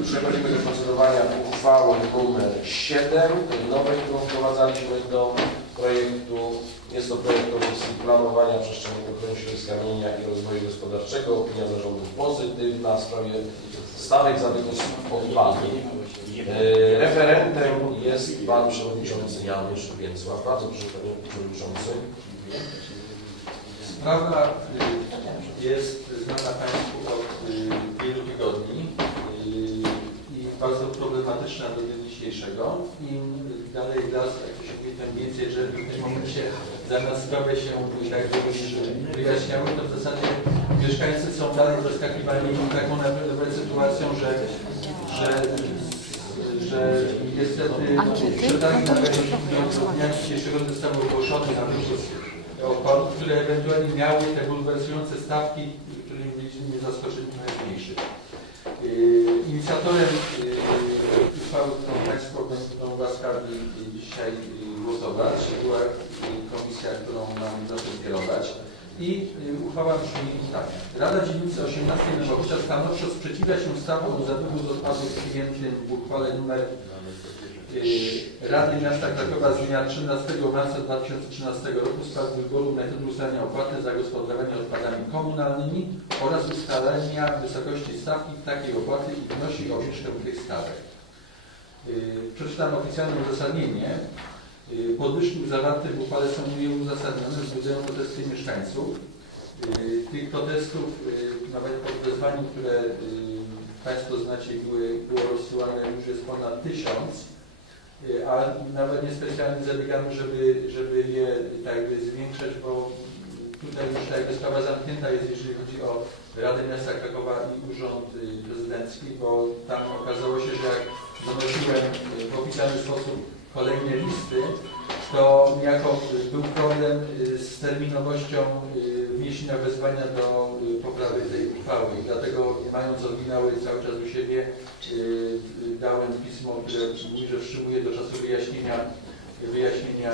y, przechodzimy do procedowania uchwały numer 7, tej nowej, którą wprowadzaliśmy do projektu. Jest to projekt Komisji Planowania Przestrzennego Ochrony Środowiska Mienia i Rozwoju Gospodarczego. Opinia zarządu pozytywna w sprawie stawek zabytków odpadów. Y, Referentem jest Pan Przewodniczący Janusz Więcław. Bardzo proszę Panie Przewodniczący. Sprawa y, jest znana Państwu od wielu tygodni y, i bardzo problematyczna do dnia dzisiejszego. Im dalej las, jak to się mówi, tym więcej drzew w tym momencie zamiast sprawy się tak wyjaśniały, to w zasadzie mieszkańcy są dalej zaskakiwani taką nawet sytuacją, że, że, że niestety przetargi na dnia dzisiejszego zostały ogłoszone na wywóz odpadów, które ewentualnie miały te bulwersujące stawki, którymi byliśmy zaskoczeni najmniejszych. Yy, Inicjatorem yy, uchwały, którą Państwo będą łaskawi dzisiaj głosować, była komisja, którą mam zaszczyt kierować. I yy, uchwała brzmi tak. Rada Dzielnicy 18 Nowochocza stanowczo sprzeciwia się stawom za wywóz odpadów przyjętym w uchwale numer Yy, Rady Miasta Krakowa z dnia 13 marca 2013 roku w sprawie wyboru metodu ustalania opłaty za gospodarowanie odpadami komunalnymi oraz ustalenia wysokości stawki takiej opłaty i wnosi o obniżkę tych stawek. Yy, Przeczytam oficjalne uzasadnienie. Yy, Podwyżki zawarte w uchwale są nieuzasadnione, wzbudzają protesty mieszkańców. Yy, Tych protestów, nawet pod wezwaniem, które Państwo znacie, były, było rozsyłane już jest ponad tysiąc. Y, a nawet niespecjalnie zabiegamy, żeby, żeby je tak jakby zwiększać, bo tutaj już tak jakby sprawa zamknięta jest, jeżeli chodzi o Radę Miasta Krakowa i Urząd y, Prezydencki, bo tam okazało się, że jak donosiłem y, w oficjalny sposób kolejne listy, to niejako był problem y, z terminowością y, wniesienia wezwania do y, poprawy tej uchwały. I dlatego mając oryginały cały czas u siebie, y, y, dałem pismo, które mówi, że wstrzymuje do czasu wyjaśnienia, wyjaśnienia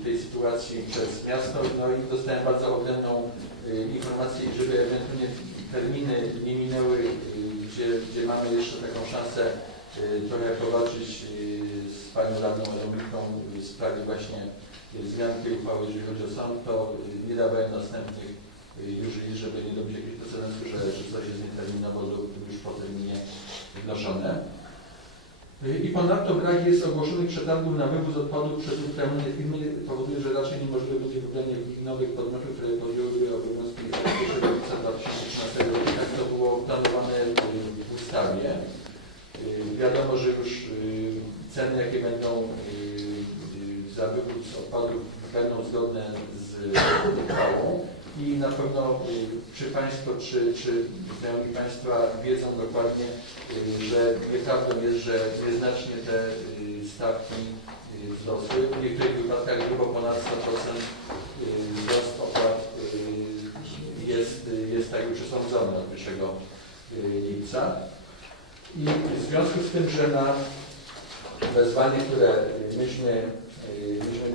y, tej sytuacji przez miasto. No i dostałem bardzo oględną y, informację, żeby ewentualnie terminy nie minęły, y, gdzie, gdzie mamy jeszcze taką szansę y, trochę powalczyć y, z panią radną Dominiką w sprawie właśnie zmian tej uchwały, jeżeli chodzi o sąd, to y, nie dawają następnych już list, żeby nie dobyć jakiegoś precedensu, że, że coś jest nieterminowo lub już po terminie wnoszone. I ponadto brak jest ogłoszonych przetargów na wywóz odpadów przez uprawnione firmy powoduje, że raczej niemożliwe będzie wybranie nowych podmiotów, które podjęłyby obowiązki od 1 lipca 2013 roku. Tak to było planowane w ustawie. Wiadomo, że już y, ceny, jakie będą y, y, za wywóz odpadów będą zgodne z uchwałą i na pewno czy Państwo, czy, czy znajomi Państwa wiedzą dokładnie, że nieprawdą jest, że nieznacznie te stawki wzrosły. W niektórych wypadkach grubo ponad 100% y, wzrost opłat jest, jest tak już przesądzony od 1 y, lipca. I w związku z tym, że na wezwanie, które myśmy, y, myśmy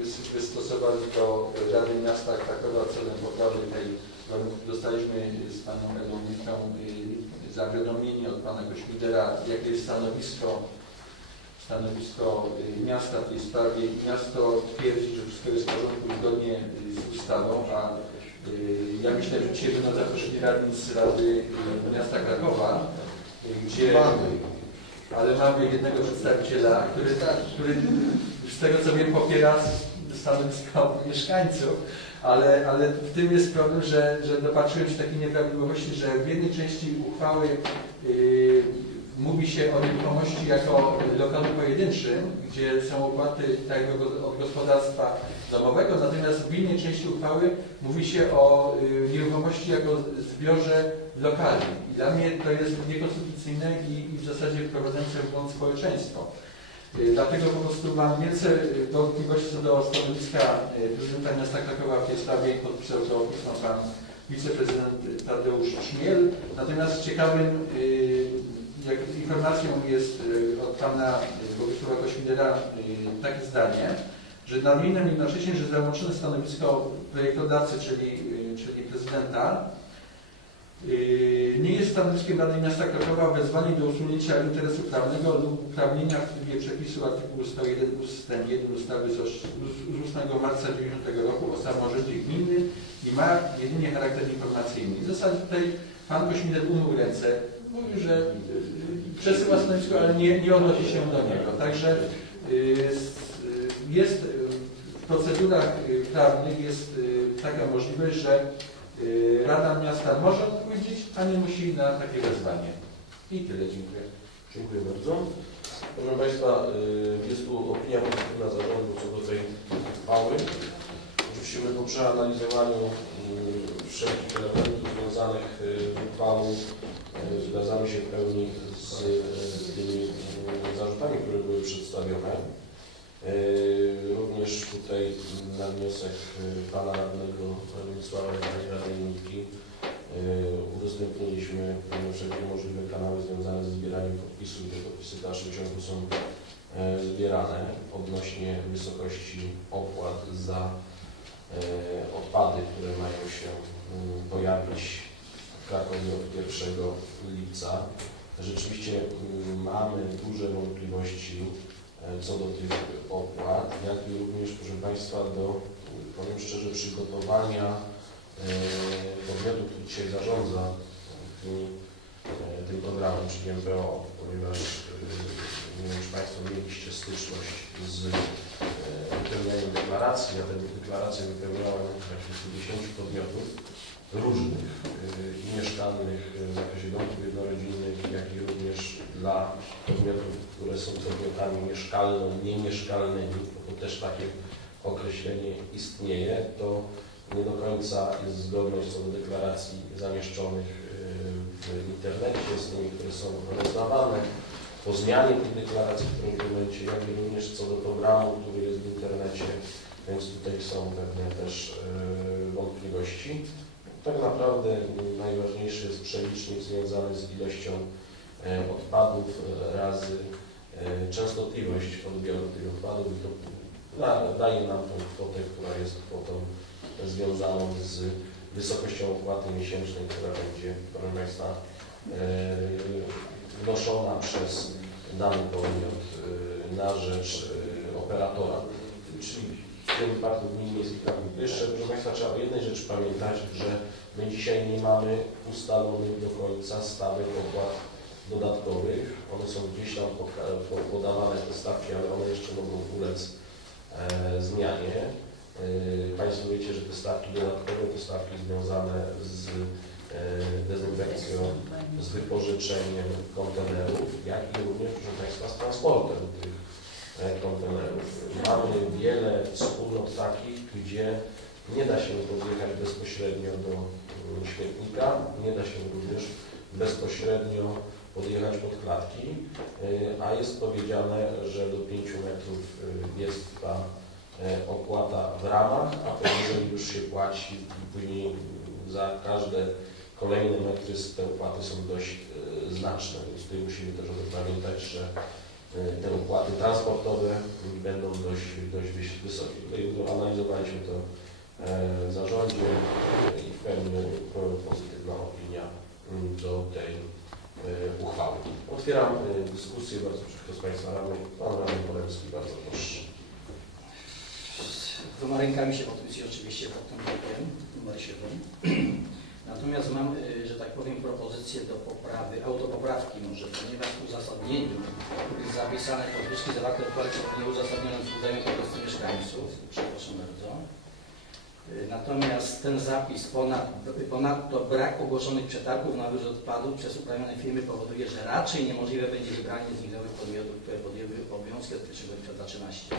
wys- wystosowali do Rady Miasta Krakowa celem poprawy tej warunków, dostaliśmy z Panią Edomiką zawiadomienie od Pana Kośmidera, jakie jest stanowisko, stanowisko y, miasta w tej sprawie. Miasto twierdzi, że wszystko jest w porządku zgodnie y, z ustawą, a y, ja myślę, że dzisiaj będą zaproszeni radni z Rady y, Miasta Krakowa, y, gdzie ale mamy jednego przedstawiciela, który, który z tego co wiem popiera stanowisko mieszkańców, ale, ale w tym jest problem, że, że dopatrzyłem się takiej nieprawidłowości, że w jednej części uchwały yy, mówi się o nieruchomości jako lokalu pojedynczym, gdzie są opłaty tak od gospodarstwa domowego, natomiast w innej części uchwały mówi się o y, nieruchomości jako zbiorze lokali. I dla mnie to jest niekonstytucyjne i, i w zasadzie wprowadzające w błąd społeczeństwo. Y, Dlatego po prostu mam wielce y, wątpliwości co do stanowiska prezydenta miasta Krakowa w tej sprawie podpisał to pismo pan wiceprezydent Tadeusz Szmiel. Natomiast ciekawym jak informacją jest od pana Bogusława Kośmidera takie zdanie, że nadmieniem jednocześnie, że załączone stanowisko projektodawcy, czyli, y, czyli prezydenta, Yy, Nie jest stanowiskiem Rady Miasta Krakowa wezwanie do usunięcia interesu prawnego lub uprawnienia w trybie przepisu artykułu 101 ust. 1 ustawy z oś- z 8 marca 90 roku o samorządzie gminy i ma jedynie charakter informacyjny. W zasadzie tutaj Pan Kośmider umył ręce, mówił, że yy, przesyła stanowisko, ale nie, nie odnosi się do niego. Także jest procedurach yy, prawnych jest yy, taka możliwość, że yy, Rada Miasta może odpowiedzieć, a nie musi na takie wezwanie. I tyle, dziękuję. Dziękuję bardzo. Proszę Państwa, y, jest tu opinia pozytywna zarządu co do tej uchwały. Oczywiście my po przeanalizowaniu y, wszelkich elementów związanych y, z uchwałą y, zgadzamy się w pełni z y, tymi y, zarzutami, które były przedstawione. Y, Również tutaj na wniosek y, Pana Radnego Władysława Radejniki Yy, udostępniliśmy wszelkie możliwe kanały związane ze zbieraniem podpisów i te podpisy w dalszym ciągu są e, zbierane odnośnie wysokości opłat za e, odpady, które mają się mm, pojawić w Krakowie od 1 lipca. Rzeczywiście mm, mamy duże wątpliwości e, co do tych opłat, jak i również, proszę Państwa, do, powiem szczerze, przygotowania e, podmiotu, który dzisiaj zarządza tymi, e, tym programem, czyli MPO, ponieważ e, nie wiem, czy Państwo mieliście styczność z e, wypełnianiem deklaracji. Ja te deklaracje wypełniałem zakresie 10 podmiotów różnych, i mieszkalnych e, w zakresie domów jednorodzinnych, jak i również dla podmiotów, które są podmiotami mieszkalno-niemieszkalnymi, bo też takie określenie istnieje, to nie do końca jest zgodność co do deklaracji zamieszczonych y, w internecie z tymi, które są rozdawane. Po zmianie tych deklaracji w którymś momencie, jak i również co do programu, który jest w internecie, więc tutaj są pewne też y, wątpliwości. Tak naprawdę najważniejszy jest przelicznik związany z ilością y, odpadów y, razy y, częstotliwość odbioru tych odpadów i to da- daje nam tą kwotę, która jest kwotą związaną z wysokością opłaty miesięcznej, która będzie, proszę Państwa, e, wnoszona przez dany podmiot e, na rzecz e, operatora. Tym wypadku gminy miejskiej Kraków. Jeszcze, proszę Państwa, trzeba o jednej rzeczy pamiętać, że my dzisiaj nie mamy ustalonych do końca stawek opłat dodatkowych. One są gdzieś tam podawane te stawki, ale one jeszcze mogą ulec e, zmianie. Yy, Państwo wiecie, że te stawki dodatkowe to stawki związane z e, dezynfekcją, z wypożyczeniem kontenerów, jak i również, proszę Państwa, z transportem tych Mamy wiele wspólnot takich, gdzie nie da się podjechać bezpośrednio do mm, śmietnika, nie da się również bezpośrednio podjechać pod klatki, e, a jest powiedziane, że do 5 metrów e, jest ta e, opłata w ramach, a powyżej już się płaci i później za każde kolejne metry te opłaty są dość znaczne, więc tutaj musimy też o tym pamiętać, że te opłaty transportowe będą dość, dość wys- wysokie. Tutaj analizowaliśmy to e, w zarządzie e, i w pełni po- pozytywna opinia mm, do tej e, uchwały. Otwieram e, dyskusję. Bardzo proszę, kto z Państwa radnych, Pan Radny Polemski, bardzo proszę. Z dwoma rękami się podpisuję oczywiście pod tym drukiem, numer 7. Natomiast mam, y, że tak powiem, propozycję do poprawy, autopoprawki może, ponieważ w uzasadnieniu zapisane podwyżki zawarte w uchwale są nieuzasadnione wzbudzają prostu mieszkańców. Przepraszam bardzo. Natomiast ten zapis, ponad, ponadto brak ogłoszonych przetargów na wywóz odpadów przez uprawnione firmy powoduje, że raczej niemożliwe będzie wybranie z nich nowych podmiotów, które podjęły obowiązki od 1 lipca 2013.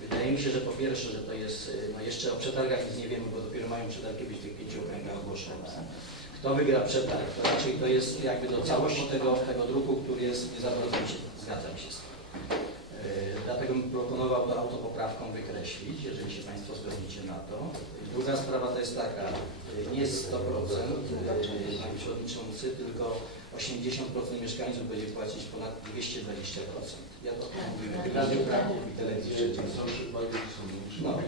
Wydaje mi się, że po pierwsze, że to jest, no jeszcze o przetargach nic nie wiemy, bo dopiero mają przetargi być w tych pięciu okręgach ogłoszone. Kto wygra przetarg, to raczej to jest jakby do całości tego, tego druku, który jest niezawodny. Zgadzam się z tym. Yy, Dlatego bym proponował to autopoprawką wykreślić, jeżeli się Państwo zgodzicie na to. Druga sprawa to jest taka, yy, nie jest 100%, yy, Panie Przewodniczący, tylko 80% mieszkańców będzie płacić ponad 220%. Ja to mówiłem w Radiu Kraków i telewizji. No.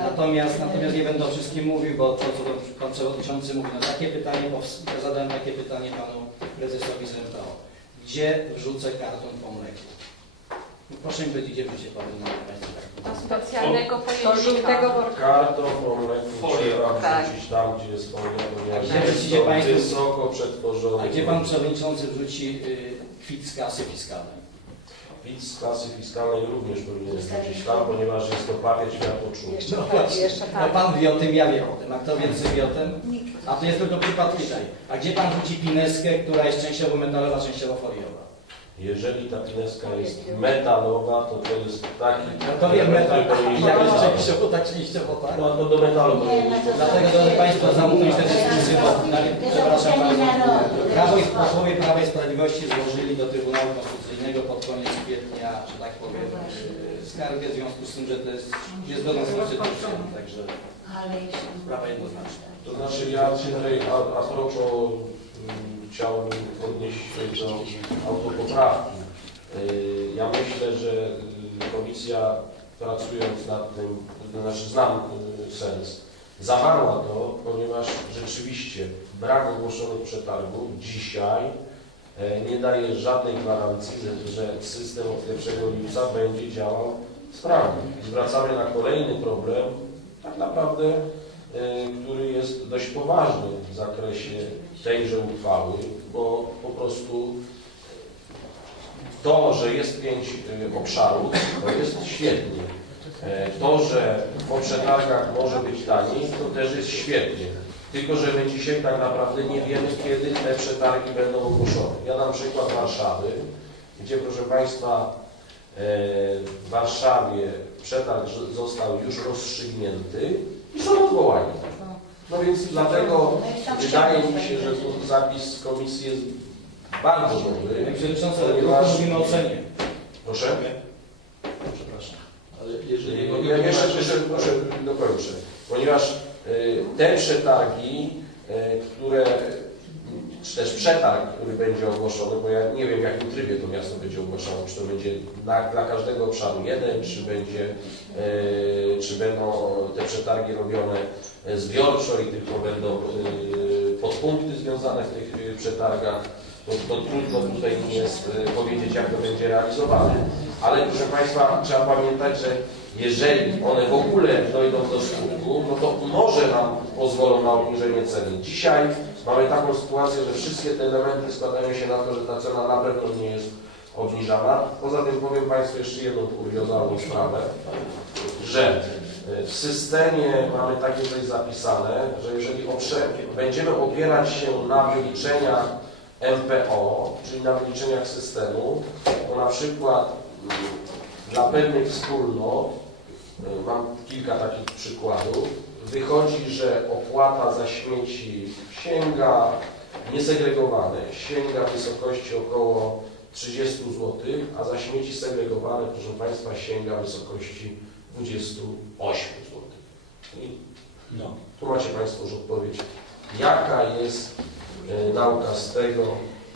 Natomiast, natomiast nie będę o wszystkim mówił, bo to, co Pan Przewodniczący mówi, no takie pytanie, ja zadałem takie pytanie Panu Prezesowi z MPO. Gdzie wrzucę karton po mleku? Proszę mi powiedzieć, gdzie Panu na Państwo karton? Do specjalnego Do żółtego pojemnika. po mleku Folię, trzeba tak. wrzucić tam, gdzie jest folia, ponieważ Gdzie jest to państwo- wysoko przetworzone. A gdzie Pan Przewodniczący wrzuci y, kwit z kasy fiskalnej? PIT z klasy fiskalnej również powinien wrzucić tam, ponieważ jest to papier światłoczuły. Jeszcze No tak, właśnie. jeszcze No tak. Pan wie o tym, ja wiem o tym. A kto więcej wie o tym? Nikt. A to jest tylko przypadek tutaj. A gdzie Pan rzuci pineskę, która jest częściowo metalowa, częściowo foliowa? Jeżeli ta pineska jest metalowa, to to jest taki... No to wiem, metal. Jak jest częściowo, tak częściowo, tak? No to do metalu być. Dlatego, drodzy Państwo, zamknąć tę dyskusję, bo przepraszam bardzo, Prawo i posłowie Prawa i Sprawiedliwości złożyli do Trybunału Konstytucyjnego pod koniec kwietnia, że tak powiem, yy, skargę w związku z tym, że to jest niezgodne z konstytucją, także sprawa jednoznaczna. To znaczy ja tutaj a, a propos mm, chciałbym odnieść się do autopoprawki. Yy, Ja myślę, że yy, komisja pracując nad tym, znaczy znam yy, sens, zawarła to, ponieważ rzeczywiście brak ogłoszonych przetargów dzisiaj e, nie daje żadnej gwarancji, że- system od 1 lipca będzie działał sprawnie. Zwracamy na kolejny problem, tak naprawdę e, który jest dość poważny w zakresie tejże uchwały, bo po prostu to, że jest pięć e, obszarów, to jest świetnie. E, To, że po przetargach może być taniej, to też jest świetnie. Tylko, że my dzisiaj tak naprawdę nie wiemy, kiedy te przetargi będą ogłoszone. Ja dam przykład Warszawy, gdzie proszę Państwa e, w Warszawie przetarg został już rozstrzygnięty i są odwołani. No więc dlatego wydaje mi się, że tu zapis komisji jest bardzo dobry. Panie Przewodniczący, ale Ponieważ- mówimy o cenie. Proszę. Przepraszam. Ale jeżeli Ja jeszcze, wytłumaczyć- jeszcze proszę dokończę. Ponieważ y, te przetargi, y, które, czy też przetarg, który będzie ogłoszony, bo ja nie wiem w jakim trybie to miasto będzie ogłaszane, czy to będzie dla, dla każdego obszaru jeden, czy będzie, y, czy będą te przetargi robione zbiorczo i tylko będą y, podpunkty związane w tych y, przetargach. To, to trudno tutaj mi jest y, powiedzieć, jak to będzie realizowane. Ale proszę Państwa, trzeba pamiętać, że jeżeli one w ogóle dojdą do skutku, no to może nam pozwolą na obniżenie ceny. Dzisiaj mamy taką sytuację, że wszystkie te elementy składają się na to, że ta cena na pewno nie jest obniżana. Poza tym powiem Państwu jeszcze jedną kuriozalną sprawę, że y, w systemie mamy takie coś zapisane, że jeżeli będziemy opierać się na wyliczeniach MPO, czyli na wyliczeniach systemu, to na przykład mm, dla pewnych wspólnot, y, mam kilka takich przykładów, wychodzi, że opłata za śmieci sięga niesegregowane, sięga wysokości około 30 zł, a za śmieci segregowane, proszę Państwa, sięga wysokości 28 zł. I No. tu macie Państwo już odpowiedź, jaka jest nauka z tego,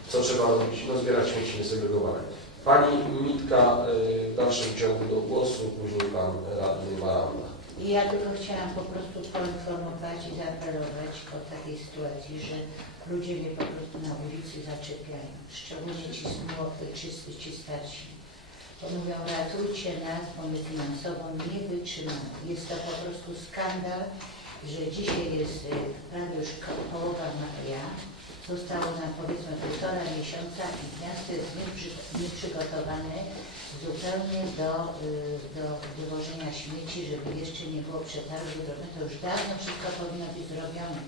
co trzeba robić, no zbierać śmieci niesegregowane. Pani Mitka e, w dalszym ciągu do głosu, później Pan Radny Maranda. Ja tylko chciałam po prostu poinformować i zaapelować o takiej sytuacji, że ludzie mnie po prostu na ulicy zaczepiają, szczególnie ci, młodzi, ci, ci starsi. Bo mówią, ratujcie nas, bo my finansowo nie wytrzymamy. Jest to po prostu skandal, że dzisiaj jest y, prawie już połowa maja, zostało nam powiedzmy półtora miesiąca i miasto jest nieprzy- nieprzygotowane zupełnie do, y, do wywożenia śmieci, żeby jeszcze nie było przetargu drogi. To już dawno wszystko powinno być zrobione.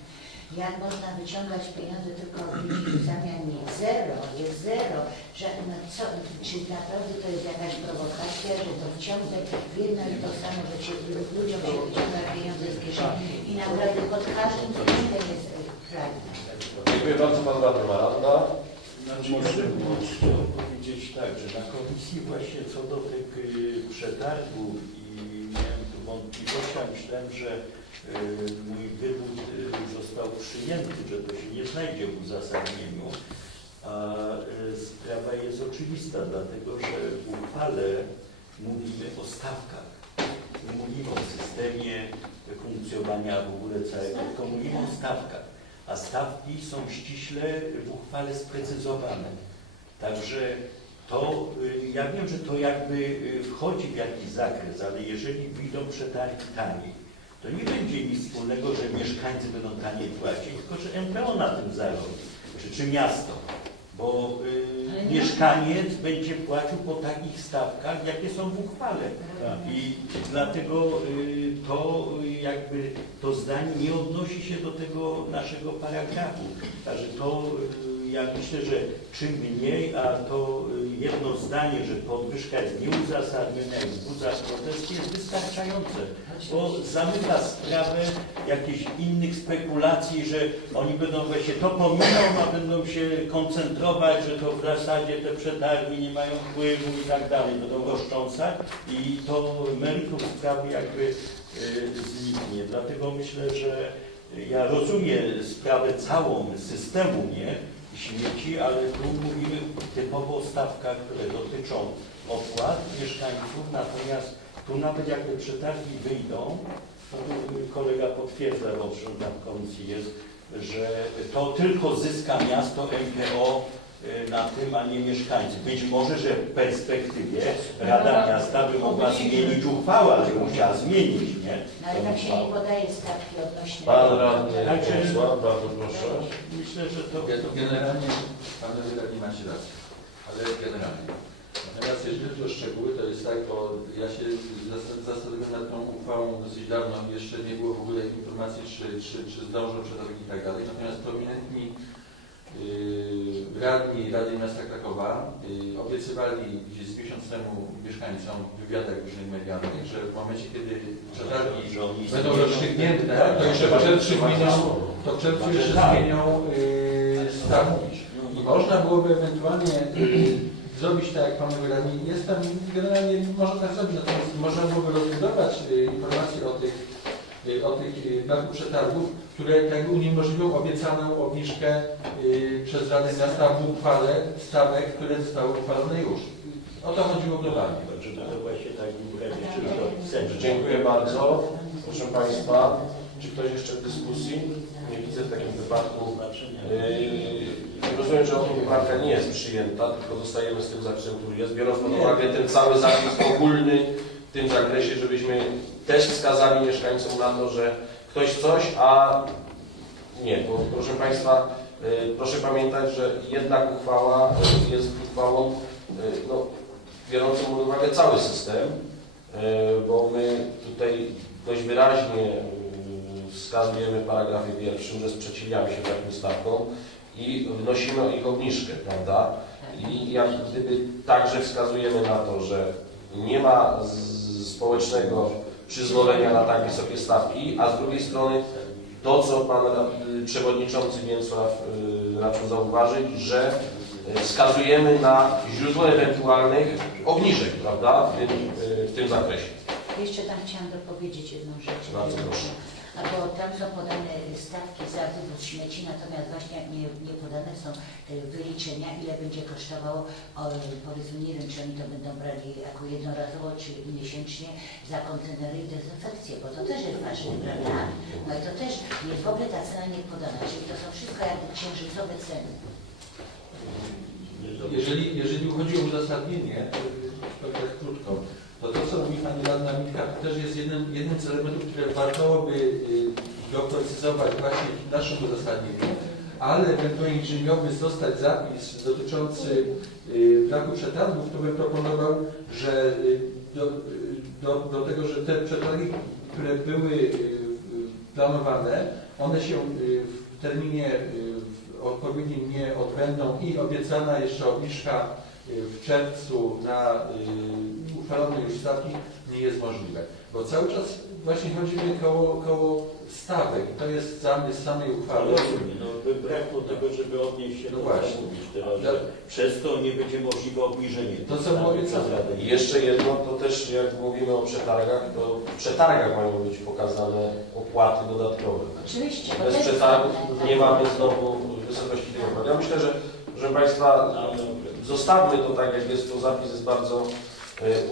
Jak można wyciągać pieniądze tylko od ludzi w zamian nic? Zero, jest zero. Że, no co, czy naprawdę to jest jakaś prowokacja, że to wciągać w jedno i to samo, że się, ludziom się wyciąga pieniądze z kieszeni i naprawdę pod każdym względem jest prawda. Dziękuję bardzo Pan Radny Maranda. Znaczy, może chciał powiedzieć tak, że na komisji właśnie co do tych y, przetargów i miałem tu wątpliwości, a myślałem, że y, mój wywód y, został przyjęty, że to się nie znajdzie w uzasadnieniu. A y, sprawa jest oczywista, dlatego że w uchwale mówimy o stawkach. Nie mówimy o systemie funkcjonowania w ogóle całego, tylko mówimy o stawkach. A stawki są ściśle w uchwale sprecyzowane. Także to, y, ja wiem, że to jakby y, wchodzi w jakiś zakres, ale jeżeli wyjdą przetargi taniej, to nie będzie nic wspólnego, że mieszkańcy będą taniej płacić, tylko że MPO na tym zarobi, czy, czy miasto. Bo y, mieszkaniec będzie płacił po takich stawkach, jakie są w uchwale. I dlatego y, to jakby to zdanie nie odnosi się do tego naszego paragrafu. Także to y, ja myślę, że czym mniej, a to y, jedno zdanie, że podwyżka jest nieuzasadniona i wzbudza protest jest wystarczające, bo zamyka sprawę jakichś innych spekulacji, że oni będą właśnie to pominą, a będą się koncentrować, że to w zasadzie te przetargi nie mają wpływu i tak dalej, będą roztrząsać i to meritum sprawy jakby y, zniknie. Dlatego myślę, że ja rozumiem sprawę całą systemu nie śmieci, ale tu mówimy typowo o stawkach, które dotyczą opłat mieszkańców, natomiast tu nawet jak te przetargi wyjdą, to tu kolega potwierdza, bo zresztą tam komisji jest, że to tylko zyska miasto MPO na tym, a nie mieszkańcy. Być może, że w perspektywie Rada Miasta by mogła zmienić uchwałę, ale musiała zmienić, nie? No ale tak się nie podaje stawki odnośnie... Pan radny Także- Władysław, bardzo proszę. Myślę, że to... Generalnie panowie radni macie rację, ale generalnie. Natomiast jeżeli chodzi o szczegóły, to jest tak, bo ja się zas- zastanawiam nad tą uchwałą dosyć dawno, jeszcze nie było w ogóle informacji, czy, czy, czy zdążą przetargi i tak dalej. Natomiast prominentni radni Rady Miasta Krakowa yy, obiecywali gdzieś z miesiąc temu mieszkańcom w wywiadach różnych medialnych, że w momencie, kiedy przetargi będą rozstrzygnięte, to jeszcze w czerwcu zmienią, to w czerwcu jeszcze Tak. zmienią yy, stawki. I można byłoby ewentualnie y, zrobić tak, jak panowie radni, jest tam generalnie można tak zrobić, natomiast można byłoby rozbudować informacje o tych, o tych y, braku przetargów, które tak uniemożliwią obiecaną obniżkę y, przez Radę Miasta w uchwale stawek, które zostały uchwalone już. O to chodziło globalnie. Żeby to właśnie tak. Dziękuję bardzo. Proszę Państwa, czy ktoś jeszcze w dyskusji? Nie widzę w takim wypadku. Yy, rozumiem, że poprawka nie jest przyjęta, tylko zostajemy z tym zapisem, który jest, biorąc pod uwagę ten cały zapis ogólny w tym zakresie, żebyśmy też wskazali mieszkańcom na to, że ktoś coś, a nie, bo proszę Państwa, yy, proszę pamiętać, że jednak uchwała yy, jest uchwałą yy, no, biorącą pod uwagę cały system, bo my tutaj dość wyraźnie wskazujemy w paragrafie pierwszym, że sprzeciwiamy się takim stawkom i wnosimy o ich obniżkę, prawda? I jak gdyby także wskazujemy na to, że nie ma z- społecznego przyzwolenia na tak wysokie stawki, a z drugiej strony to, co Pan Rad- Przewodniczący Więcław y, raczył zauważyć, że y, wskazujemy na źródło ewentualnych obniżek, prawda, w tym, w tym zakresie. Jeszcze tam chciałam dopowiedzieć jedną rzecz. Bardzo proszę. A bo tam są podane stawki za wywóz śmieci, natomiast właśnie nie, nie podane są wyliczenia, ile będzie kosztowało, o, powiedzmy, nie wiem, czy oni to będą brali jako jednorazowo, czy miesięcznie za kontenery i dezynfekcję, bo to też jest ważne, prawda? No i to też jest w ogóle ta cena nie podana, czyli to są wszystko jakby księżycowe ceny. Jeżeli, jeżeli chodzi o uzasadnienie, to tak krótko, to to, co mówi Pani Radna Mitka, to też jest jednym, jednym z elementów, które warto by y, doprecyzować właśnie w naszym uzasadnieniu, ale ewentualnie, jeżeli miałby zostać zapis dotyczący y, braku przetargów, to bym proponował, że y, do, do, do tego, że te przetargi, które były planowane, one się w terminie odpowiednim nie odbędą i obiecana jeszcze obniżka w czerwcu na uchwalone już stawki nie jest możliwe. Bo cały czas właśnie chodzimy koło, koło stawek. To jest zamysł samej uchwały. Rozumiem, no by brakło tego, żeby odnieść się No do właśnie. teraz, że przez to nie będzie możliwe obniżenie. To, co było obiecane. I jeszcze jedno, to też jak mówimy o przetargach, to w przetargach mają być pokazane opłaty dodatkowe. Oczywiście. Bez przetargów nie mamy znowu wysokości tego. Ja myślę, że, Proszę Państwa, zostawmy to tak, jak jest, to zapis jest bardzo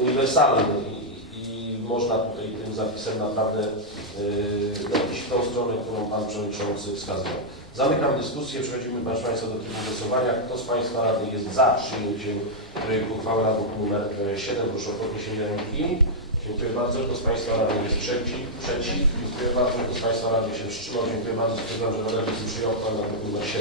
uniwersalny i, i można tutaj tym zapisem naprawdę e, iść w tą stronę, którą Pan Przewodniczący wskazał. Zamykam dyskusję, przechodzimy proszę Państwa do trybu głosowania. Kto z Państwa radnych jest za przyjęciem projektu uchwały na druk e, 7, proszę o podniesienie ręki. Dziękuję bardzo. Kto z Państwa radnych jest przeciw? Przeciw. Dziękuję bardzo. Kto z Państwa radnych się wstrzymał? Dziękuję bardzo. Stwierdzam, że Rada Gminy przyjął uchwałę na numer 7.